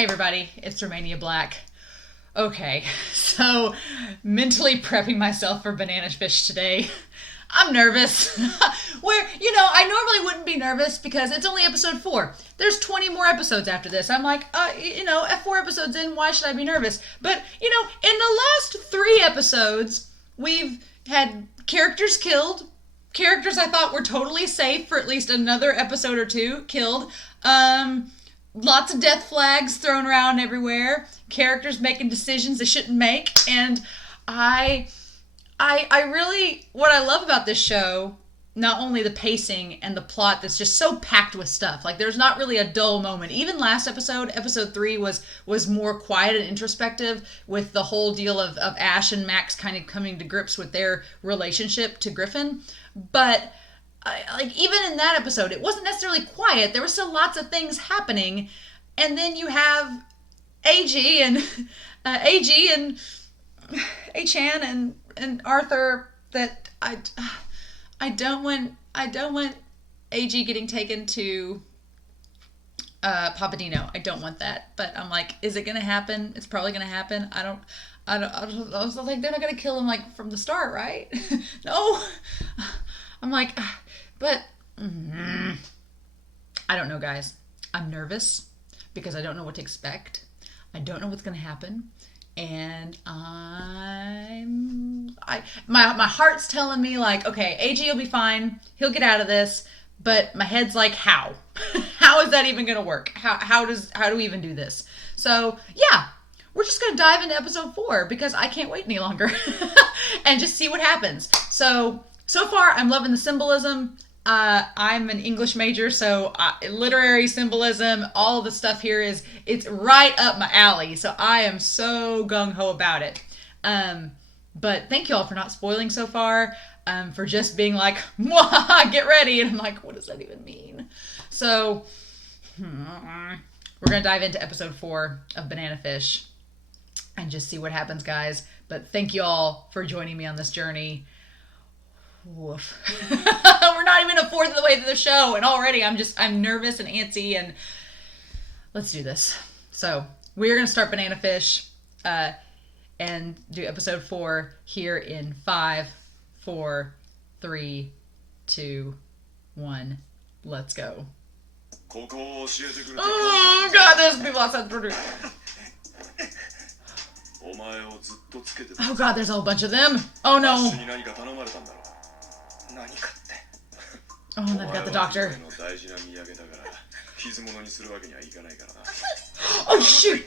Hey everybody, it's Romania Black. Okay, so mentally prepping myself for banana fish today. I'm nervous. I normally wouldn't be nervous because it's only episode 4. There's 20 more episodes after this. I'm like, at 4 episodes in, why should I be nervous? But, in the last 3 episodes, we've had characters killed. Characters I thought were totally safe for at least another episode or 2 killed. Lots of death flags thrown around everywhere. Characters making decisions they shouldn't make. And I really, what I love about this show, not only the pacing and the plot that's just so packed with stuff. Like, there's not really a dull moment. Even last episode 3, was more quiet and introspective with the whole deal of Ash and Max kind of coming to grips with their relationship to Griffin. But even in that episode, it wasn't necessarily quiet. There were still lots of things happening. And then you have AG and Achan and Arthur that I don't want AG getting taken to Papadino. I don't want that. But I'm like, is it gonna happen? It's probably gonna happen. I was like, they're not gonna kill him like from the start, right? No. I'm like, but I don't know, guys. I'm nervous because I don't know what to expect. I don't know what's gonna happen. And my heart's telling me like, okay, AG will be fine. He'll get out of this. But my head's like, how? How is that even going to work? How do we even do this? So yeah, we're just going to dive into episode 4 because I can't wait any longer and just see what happens. So far I'm loving the symbolism. I'm an English major, so literary symbolism, all of the stuff here it's right up my alley. So I am so gung-ho about it. But thank you all for not spoiling so far, for just being like, get ready. And I'm like, what does that even mean? So we're going to dive into episode 4 of Banana Fish and just see what happens, guys. But thank you all for joining me on this journey. Woof. We're not even a fourth of the way through the show, and already I'm nervous and antsy, and let's do this. So we're gonna start Banana Fish and do episode 4 here in 5, 4, 3, 2, 1. Let's go. Oh god, there's people outside the door. Oh god, there's a whole bunch of them. Oh no. Oh, and I've got the doctor. Oh shoot!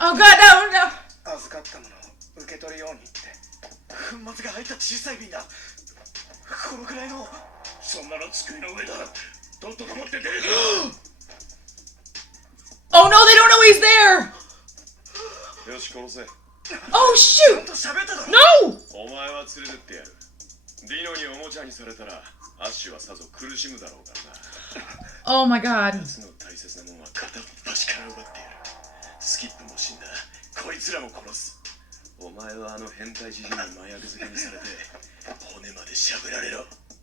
Oh god, no! Oh no, they don't know he's there! Oh shoot! No! Oh my god.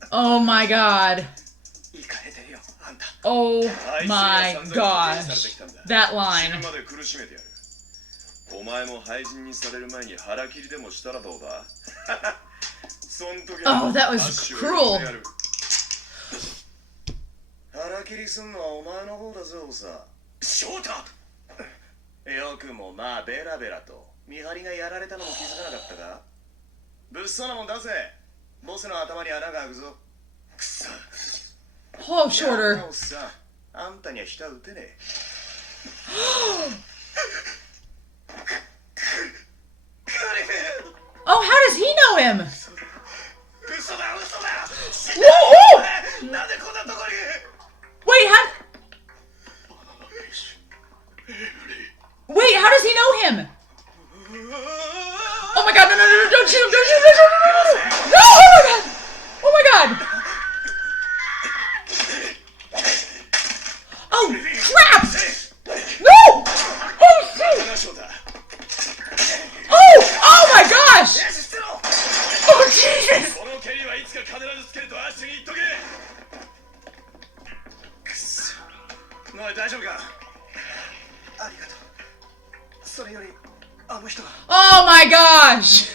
Oh my god. Oh my gosh. That line. Oh, that was cruel. Oh, shorter. Oh, how does he know him? Whoa! Wait, how does he know him? Oh my god, no, don't shoot him, don't shoot him, no, oh my god. Oh, crap! No! Oh, shoot! Oh my gosh! Oh, Jesus! Oh my gosh!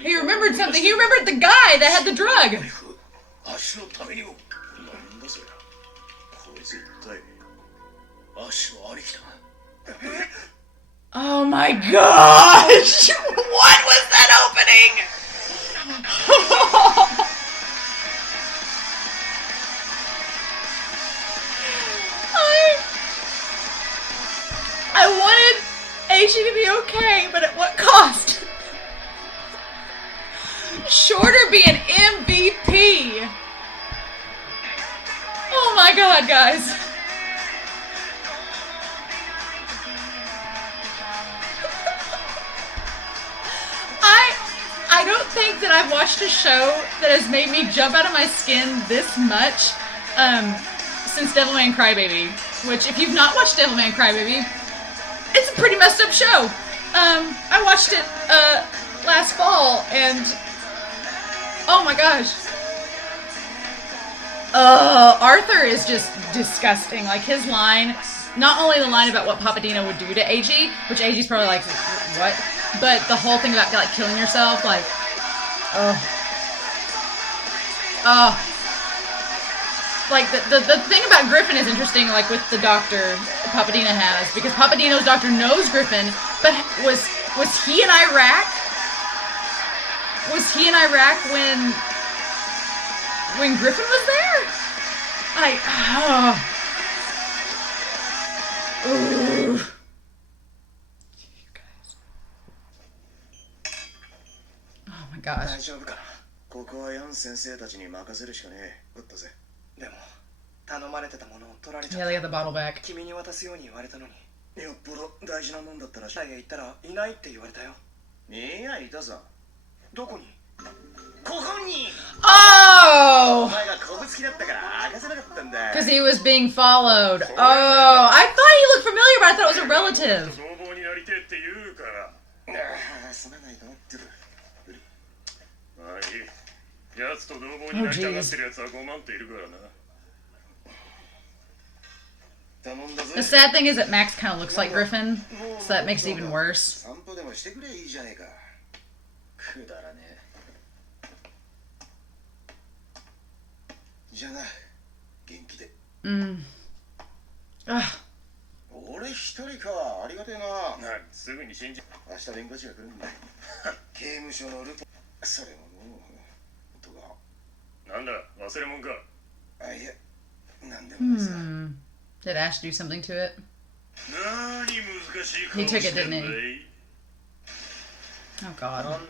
He remembered something. He remembered the guy that had the drug. Oh my gosh! What was that opening? I wanted AG to be okay, but at what cost? Shorter be an MVP. Oh my god, guys. I don't think that I've watched a show that has made me jump out of my skin this much since Devilman Crybaby. Which, if you've not watched Devilman Crybaby, it's a pretty messed up show. I watched it last fall, and oh my gosh. Arthur is just disgusting. Like, his line, not only the line about what Papadino would do to AG, which AG's probably like, what? But the whole thing about, like, killing yourself, like, like, the thing about Griffin is interesting, like, with the doctor Papadino has, because Papadino's doctor knows Griffin, but was he in Iraq? Was he in Iraq when Griffin was there? Like, ooh. You guys. Oh my gosh. Yeah, they got the bottle back. Oh! Because he was being followed. Oh, I thought he looked familiar, but I thought it was a relative. Oh, jeez. The sad thing is that Max kind of looks like Griffin, so that makes it even worse. Ugh. Did Ash do something to it? He took it, didn't he? Oh god.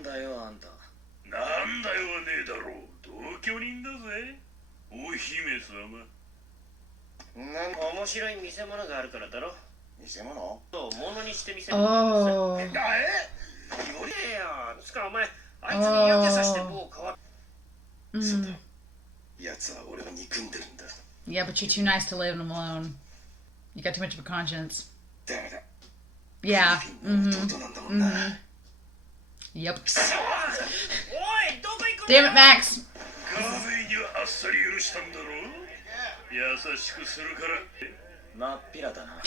Yeah, but you're too nice to live alone. You got too much of a conscience. Yeah. Yep. Damn it, Max.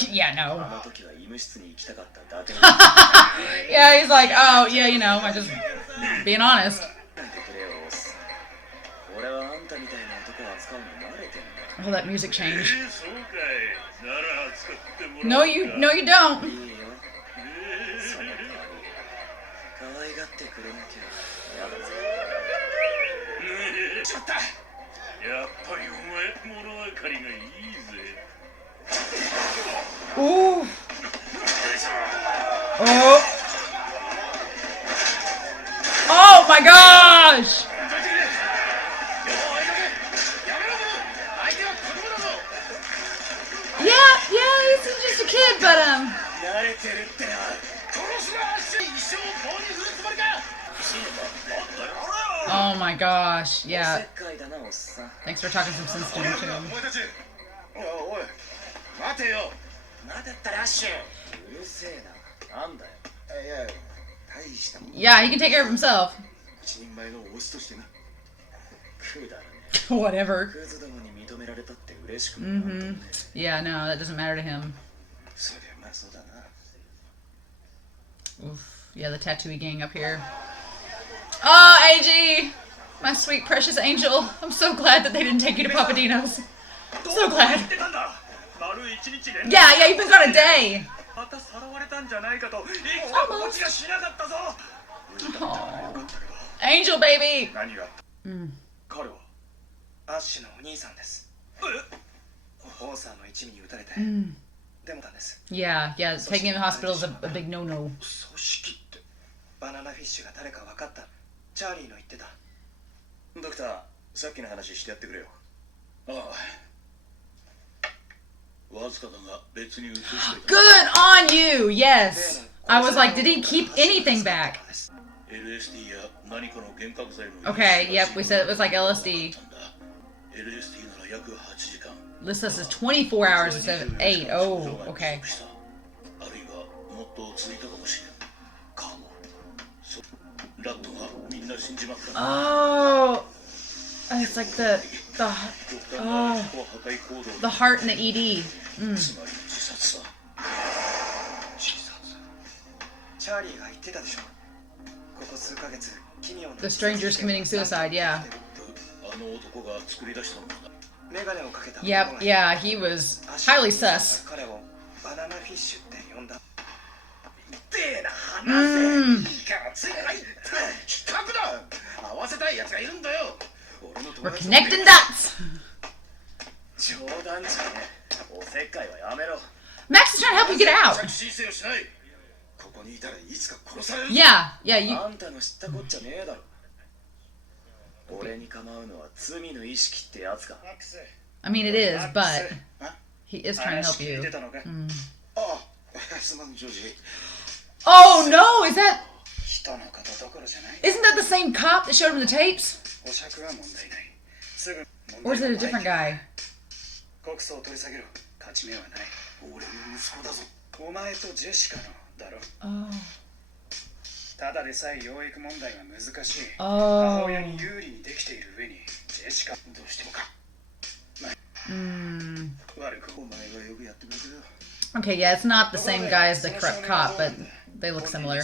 Yeah, no. Yeah, he's like, oh, yeah, you know, I'm just being honest. Oh, that music change. No, you don't. Ooh. Oh. Oh my gosh. Yeah, he's just a kid, but oh my gosh, yeah. Thanks for talking some sense to him too. Yeah, he can take care of himself. Whatever. Yeah, no, that doesn't matter to him. Oof. Yeah, the tattooy gang up here. Oh, AG! My sweet, precious angel. I'm so glad that they didn't take you to Papadino's. So glad. Yeah, you've been gone a day. Almost. Oh. Angel baby. Mm. Yeah, taking him to the hospital is a big no-no. Good on you, yes. I was like, did he keep anything back? Okay, yep, we said it was like LSD. This is 24 hours instead of 8. Oh, okay. Oh, it's like the heart and the ED. The stranger's committing suicide, yeah. Yep, yeah, he was highly sus. We're connecting dots. Max is trying to help you get out. Yeah, you. I mean, it is, but he is trying to help you. Oh no, is that... Isn't that the same cop that showed him the tapes? Or is it a different guy? Oh. Okay, yeah, it's not the same guy as the corrupt cop, but they look similar.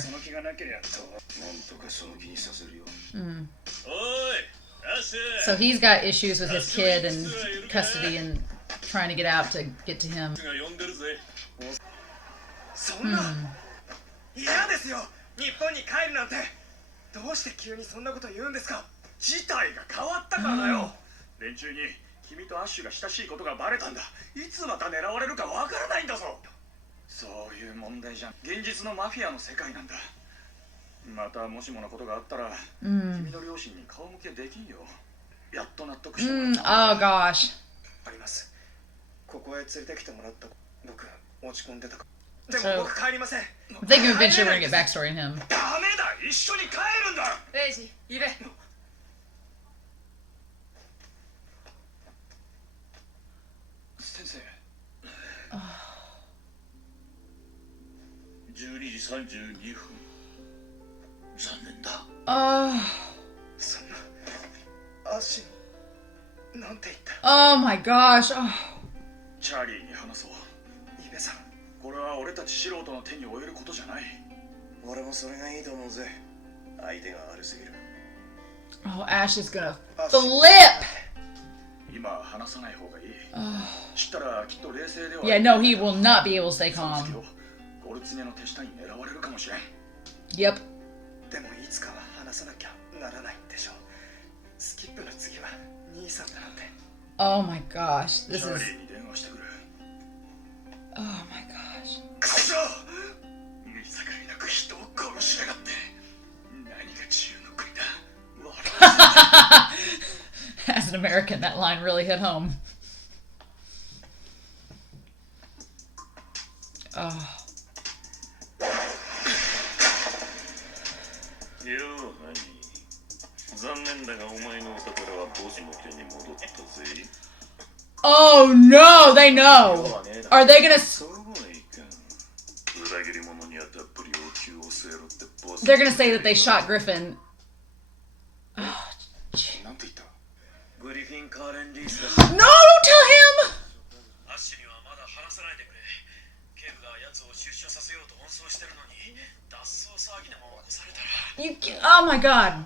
So he's got issues with his kid and custody and trying to get out to get to him. Oh gosh. So, I think eventually we're gonna get backstory on him. Oh my gosh. Oh. Oh, Ash is gonna flip. Yeah, no, he will not be able to stay calm. Yep. Oh my gosh, this is... Oh my gosh. As an American, that line really hit home. Oh. Oh no, they know. Are they gonna... They're gonna say that they shot Griffin. Oh, no, don't tell him! You, oh my god.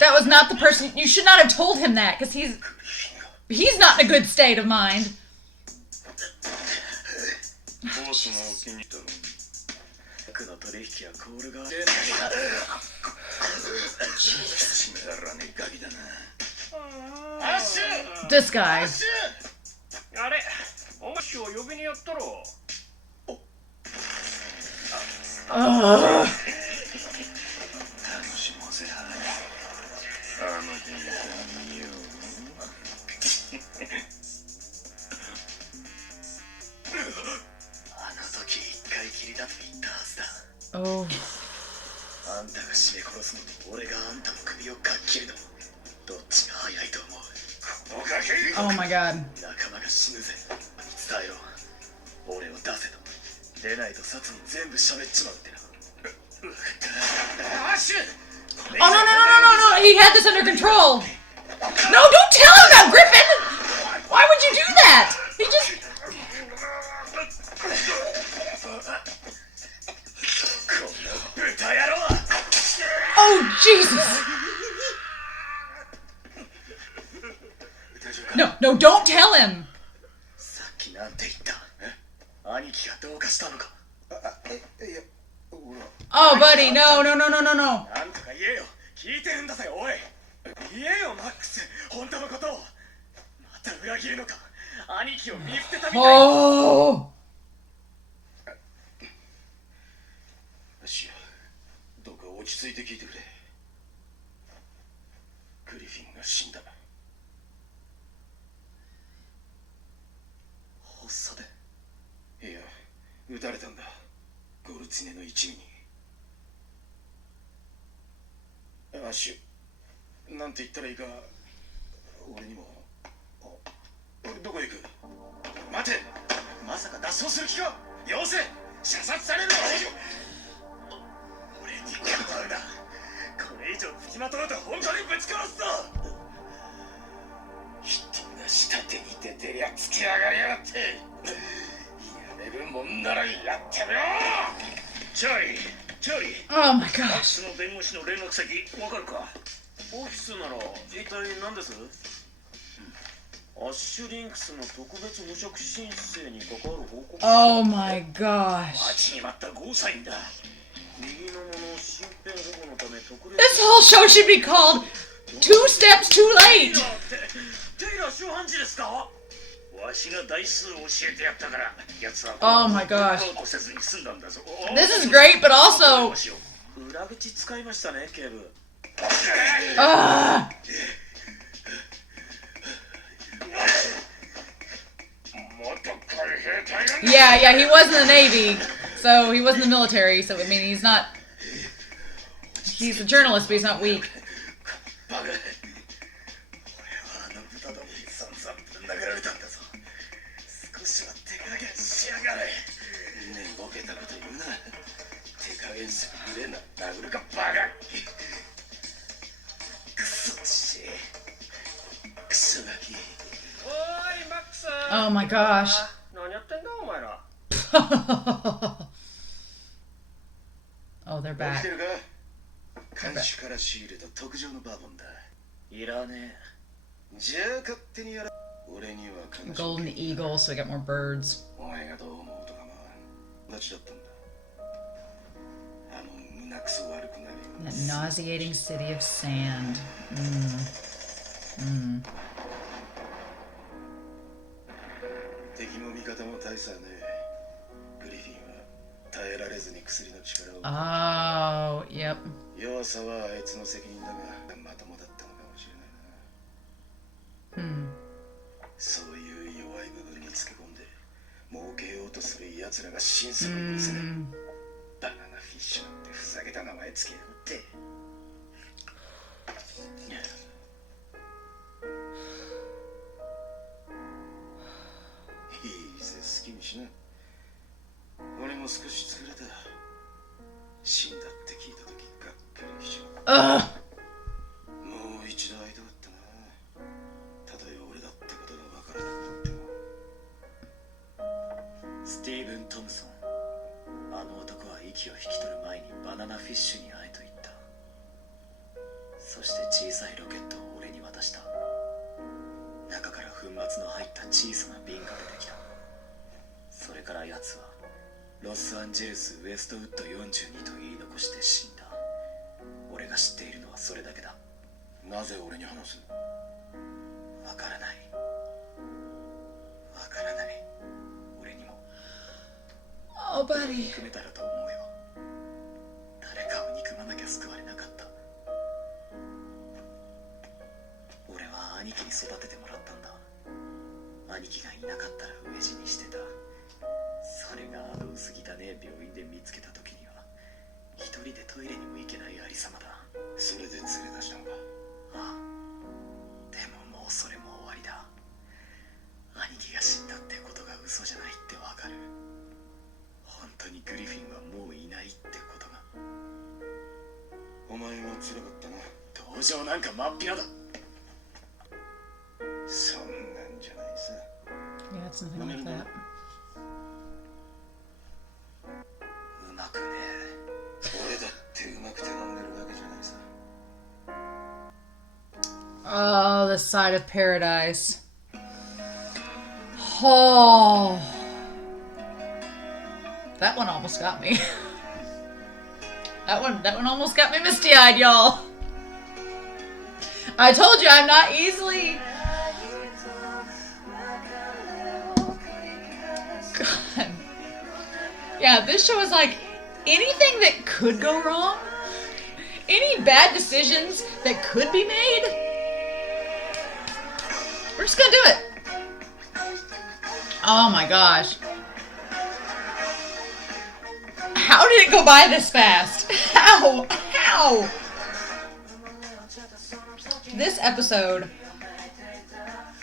That was not the person. You should not have told him that, because he's not in a good state of mind. This guy. Oh. Oh my god. Oh no, he had this under control. No, don't tell him that, Griffin! Why would you do that? He just... Oh, Jesus! No, don't tell him! Oh, buddy, no. Oh! Oh my gosh. Oh my gosh. This whole show should be called 2 Steps Too Late. Oh my gosh. This is great, but also... Yeah, he was in the Navy, so he was in the military, so I mean, he's not... He's a journalist, but he's not weak. Oh my gosh. Oh, they're back. Golden eagle, so we got more birds. That nauseating city of sand. Oh, yep. Ugh. もう一度会いたかったな。たとえ俺だってことがわからなくなっても。スティーブン・トムソン。あの男は息を引き取る前にバナナフィッシュに会えと言った。そして小さいロケットを俺に渡した。中から粉末の入った小さな瓶が出てきた。それから奴はロスアンジェルスウエストウッド42と言い残して死んだ。俺が知っているのはそれだけだ。なぜ俺に話す？わからない。わからない。俺にも。Oh, buddy. 憎めたらと思うよ。誰かを憎まなきゃ救われなかった。俺は兄貴に育ててもらったんだ。兄貴がいなかったら飢え死にしてた。それがあの薄汚ね病院で見つけた時には一人でトイレにも行けないありさまだ。それで連れ出したのか？ああ。でももうそれも終わりだ。兄貴が死んだってことが嘘じゃないってわかる。本当にグリフィンはもういないってことが。お前は辛かったな。同情なんか真っ平だ。そんなんじゃないさ。Yeah, it's something like that. うまくねえ。俺だってうまくて飲んでるわけじゃないさ。Oh, the side of paradise. Oh. That one almost got me. That one almost got me misty-eyed, y'all. I told you I'm not easily... God. Yeah, this show is like anything that could go wrong, any bad decisions that could be made, we're just gonna do it. Oh my gosh. How did it go by this fast? How? How? This episode,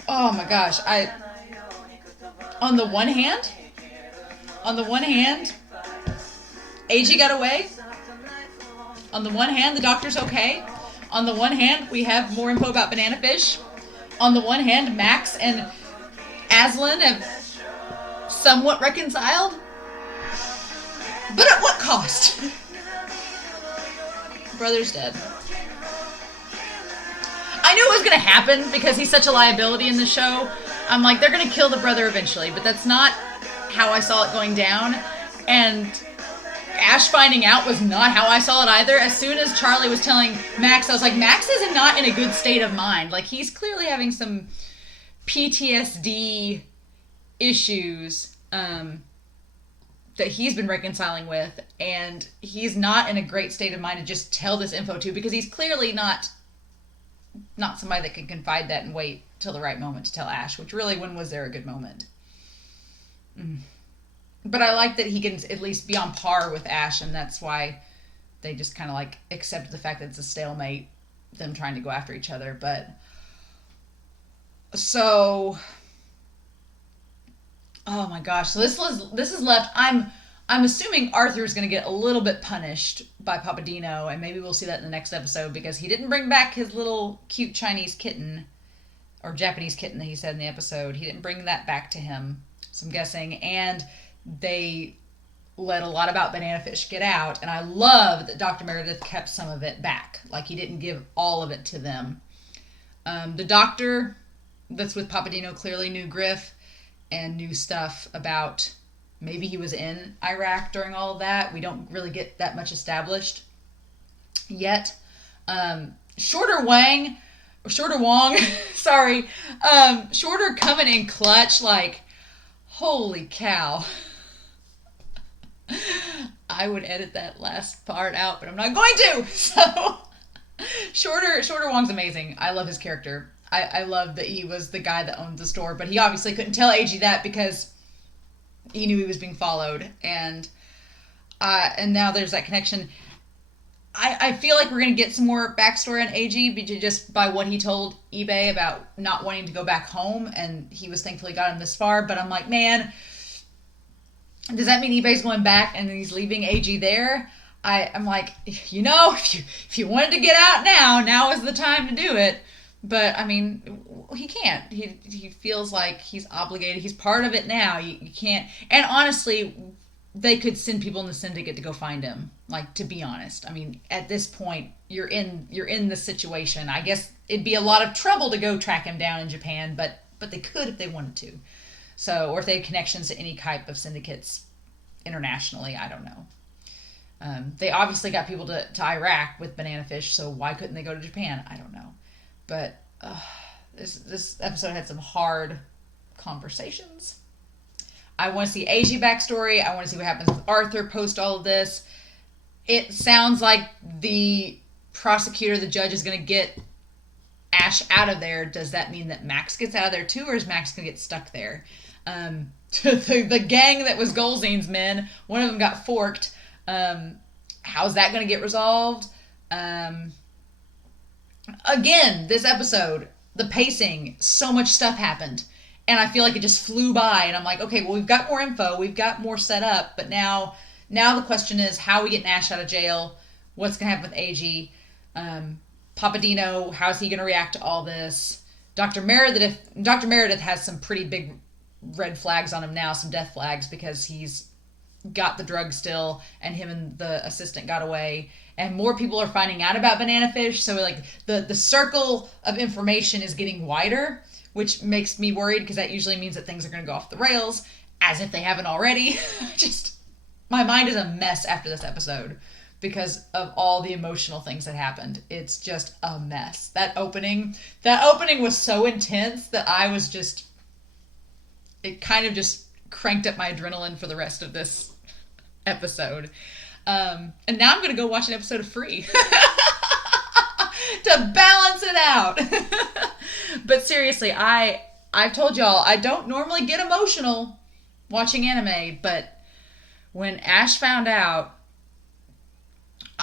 oh my gosh, on the one hand, AG got away. On the one hand, the doctor's okay. On the one hand, we have more info about banana fish. On the one hand, Max and Aslan have somewhat reconciled. But at what cost? Brother's dead. I knew it was going to happen because he's such a liability in the show. I'm like, they're going to kill the brother eventually, but that's not how I saw it going down. And Ash finding out was not how I saw it either. As soon as Charlie was telling Max, I was like, Max is not in a good state of mind. Like, he's clearly having some PTSD issues that he's been reconciling with, and he's not in a great state of mind to just tell this info to, because he's clearly not somebody that can confide that and wait till the right moment to tell Ash, which really, when was there a good moment? But I like that he can at least be on par with Ash, and that's why they just kind of like accept the fact that it's a stalemate, them trying to go after each other. But so, oh my gosh, so this is left. I'm assuming Arthur's going to get a little bit punished by Papadino, and maybe we'll see that in the next episode, because he didn't bring back his little cute Chinese kitten, or Japanese kitten that he said in the episode. He didn't bring that back to him, so I'm guessing. And they let a lot about banana fish get out, and I love that Dr. Meredith kept some of it back. Like, he didn't give all of it to them. The doctor that's with Papadino clearly knew Griff and knew stuff about, maybe he was in Iraq during all of that. We don't really get that much established yet. Shorter Wong, sorry, Shorter coming in clutch, like, holy cow. I would edit that last part out, but I'm not going to. So, Shorter Wong's amazing. I love his character. I love that he was the guy that owned the store, but he obviously couldn't tell AG that because he knew he was being followed, and now there's that connection. I feel like we're going to get some more backstory on AG just by what he told eBay about not wanting to go back home, and he was thankfully got him this far, but I'm like, man, does that mean eBay's going back and he's leaving AG there? I'm like, if you wanted to get out now is the time to do it. But I mean, he can't. He feels like he's obligated. He's part of it now. You can't. And honestly, they could send people in the syndicate to go find him. Like, to be honest, I mean, at this point, you're in the situation. I guess it'd be a lot of trouble to go track him down in Japan, but they could if they wanted to. So, or if they had connections to any type of syndicates internationally, I don't know. They obviously got people to Iraq with banana fish, so why couldn't they go to Japan? I don't know. But this episode had some hard conversations. I want to see AG backstory. I want to see what happens with Arthur post all of this. It sounds like the prosecutor, the judge, is going to get Ash out of there. Does that mean that Max gets out of there too, or is Max going to get stuck there? The gang that was Golzine's men, one of them got forked. How's that going to get resolved? Again, this episode, the pacing, so much stuff happened. And I feel like it just flew by. And I'm like, okay, well, we've got more info. We've got more set up. But now the question is, how are we getting Ash out of jail? What's going to happen with AG? Papadino, how's he going to react to all this? Dr. Meredith has some pretty big red flags on him now, some death flags, because he's got the drug still, and him and the assistant got away, and more people are finding out about banana fish. So like the circle of information is getting wider, which makes me worried, because that usually means that things are going to go off the rails, as if they haven't already. Just my mind is a mess after this episode because of all the emotional things that happened. It's just a mess. That opening was so intense that it kind of just cranked up my adrenaline for the rest of this episode. And now I'm going to go watch an episode of Free to balance it out. But seriously, I've told y'all, I don't normally get emotional watching anime, but when Ash found out,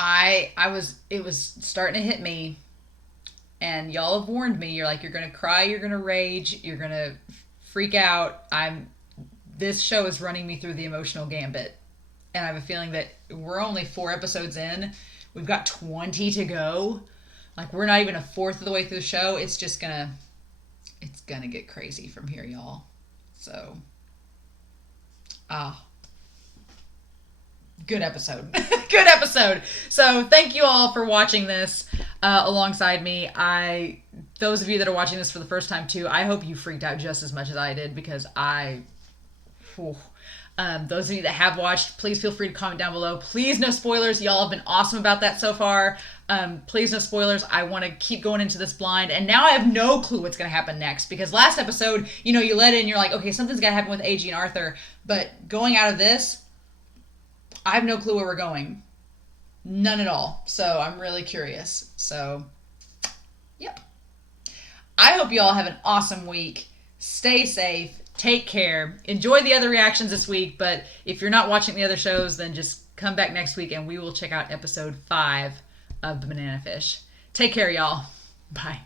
it was starting to hit me, and y'all have warned me. You're like, you're going to cry, you're going to rage, you're going to freak out. This show is running me through the emotional gambit. And I have a feeling that we're only 4 episodes in. We've got 20 to go. Like, we're not even a fourth of the way through the show. It's gonna get crazy from here, y'all. So, good episode. Good episode. So, thank you all for watching this alongside me. Those of you that are watching this for the first time too, I hope you freaked out just as much as I did, because those of you that have watched, please feel free to comment down below. Please, no spoilers. Y'all have been awesome about that so far. Please, no spoilers. I want to keep going into this blind. And now I have no clue what's going to happen next. Because last episode, you let in, you're like, okay, something's got to happen with AG and Arthur. But going out of this, I have no clue where we're going. None at all. So I'm really curious. So, yep. I hope you all have an awesome week. Stay safe. Take care. Enjoy the other reactions this week, but if you're not watching the other shows, then just come back next week and we will check out episode 5 of The Banana Fish. Take care, y'all. Bye.